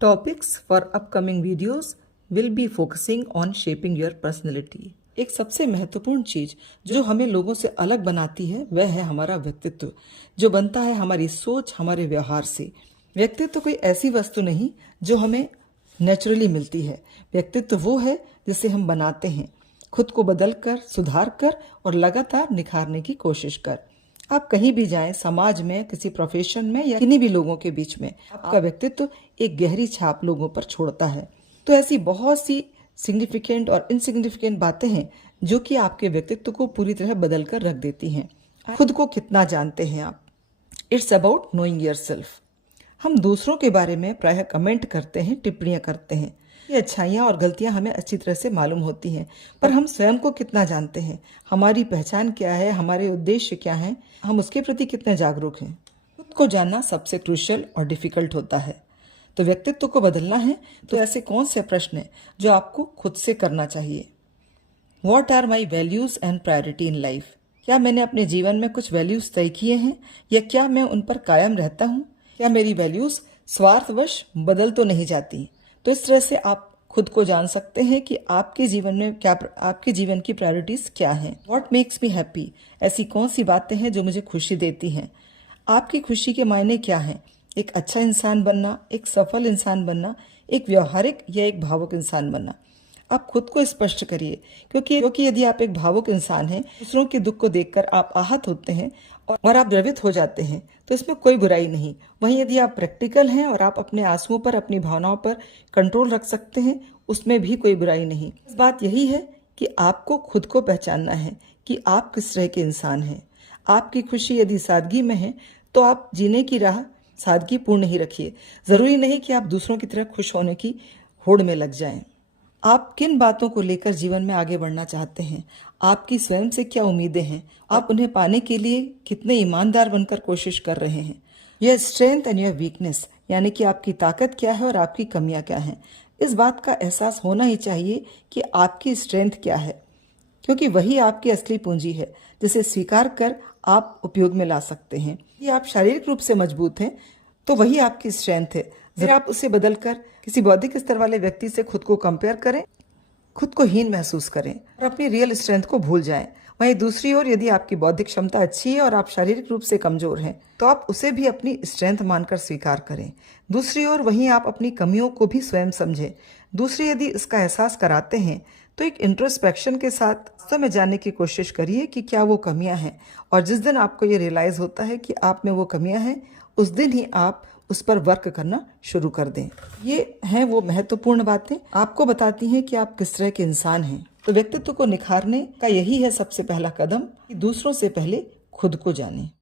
Topics for upcoming videos will be focusing on shaping your personality. एक सबसे महत्वपूर्ण चीज जो हमें लोगों से अलग बनाती है वह है हमारा व्यक्तित्व, जो बनता है हमारी सोच, हमारे व्यवहार से। व्यक्तित्व कोई ऐसी वस्तु नहीं जो हमें नेचुरली मिलती है। व्यक्तित्व वो है जिसे हम बनाते हैं, खुद को बदल कर, सुधार कर और लगातार निखारने की कोशिश कर। आप कहीं भी जाएं, समाज में, किसी प्रोफेशन में या किन्हीं भी लोगों के बीच में, आपका व्यक्तित्व एक गहरी छाप लोगों पर छोड़ता है। तो ऐसी बहुत सी सिग्निफिकेंट और इनसिग्निफिकेंट बातें हैं जो कि आपके व्यक्तित्व को पूरी तरह बदल कर रख देती हैं। खुद को कितना जानते हैं आप? It's about knowing yourself. हम दूसरों के बारे में प्रायः कमेंट करते हैं, टिप्पणियां करते हैं। ये अच्छाइयाँ और गलतियां हमें अच्छी तरह से मालूम होती हैं, पर हम स्वयं को कितना जानते हैं? हमारी पहचान क्या है? हमारे उद्देश्य क्या हैं? हम उसके प्रति कितने जागरूक हैं? खुद को जानना सबसे क्रूशियल और डिफिकल्ट होता है। तो व्यक्तित्व को बदलना है तो ऐसे कौन से प्रश्न हैं जो आपको खुद से करना चाहिए? What are my values and priority in life? क्या मैंने अपने जीवन में कुछ वैल्यूज तय किए हैं या क्या मैं उन पर कायम रहता हूँ? क्या मेरी वैल्यूज स्वार्थवश बदल तो नहीं जाती? तो इस तरह से आप खुद को जान सकते हैं कि आपके जीवन में आपके जीवन की प्रायोरिटीज क्या हैं। What makes me happy? ऐसी कौन सी बातें हैं जो मुझे खुशी देती हैं? आपकी खुशी के मायने क्या हैं? एक अच्छा इंसान बनना, एक सफल इंसान बनना, एक व्यवहारिक या एक भावुक इंसान बनना? आप खुद को स्पष्ट करिए, क्योंकि यदि आप एक भावुक इंसान हैं, दूसरों के दुख को देखकर आप आहत होते हैं और आप द्रवित हो जाते हैं, तो इसमें कोई बुराई नहीं। वहीं यदि आप प्रैक्टिकल हैं और आप अपने आंसुओं पर, अपनी भावनाओं पर कंट्रोल रख सकते हैं, उसमें भी कोई बुराई नहीं। इस बात यही है कि आपको खुद को पहचानना है कि आप किस तरह के इंसान हैं। आपकी खुशी यदि सादगी में है तो आप जीने की राह सादगी पूर्ण ही रखिए। जरूरी नहीं कि आप दूसरों की तरह खुश होने की होड़ में लग जाएं। आप किन बातों को लेकर जीवन में आगे बढ़ना चाहते हैं? आपकी स्वयं से क्या उम्मीदें हैं? आप उन्हें पाने के लिए कितने ईमानदार बनकर कोशिश कर रहे हैं? यह स्ट्रेंथ एंड योर वीकनेस, यानी कि आपकी ताकत क्या है और आपकी कमियां क्या हैं। इस बात का एहसास होना ही चाहिए कि आपकी स्ट्रेंथ क्या है, क्योंकि वही आपकी असली पूंजी है जिसे स्वीकार कर आप उपयोग में ला सकते हैं। यदि आप शारीरिक रूप से मजबूत हैं तो वही आपकी स्ट्रेंथ है। जरा आप उसे बदलकर किसी बौद्धिक स्तर वाले व्यक्ति से खुद को कंपेयर करें, खुद को हीन महसूस करें और अपनी रियल स्ट्रेंथ को भूल जाएं। वहीं दूसरी ओर यदि आपकी बौद्धिक क्षमता अच्छी है और आप शारीरिक रूप से कमजोर हैं तो आप उसे भी अपनी स्ट्रेंथ मानकर स्वीकार करें। दूसरी ओर वहीं आप अपनी कमियों को भी स्वयं समझें। दूसरे यदि इसका एहसास कराते हैं तो एक इंट्रोस्पेक्शन के साथ वास्तव में जानने की कोशिश करिए कि क्या वो कमियां हैं, और जिस दिन आपको ये रियलाइज होता है कि आप में वो कमियां हैं, उस दिन ही आप उस पर वर्क करना शुरू कर दें। ये हैं वो महत्वपूर्ण बातें, आपको बताती हैं कि आप किस तरह के इंसान हैं। तो व्यक्तित्व को निखारने का यही है सबसे पहला कदम कि दूसरों से पहले खुद को जानें।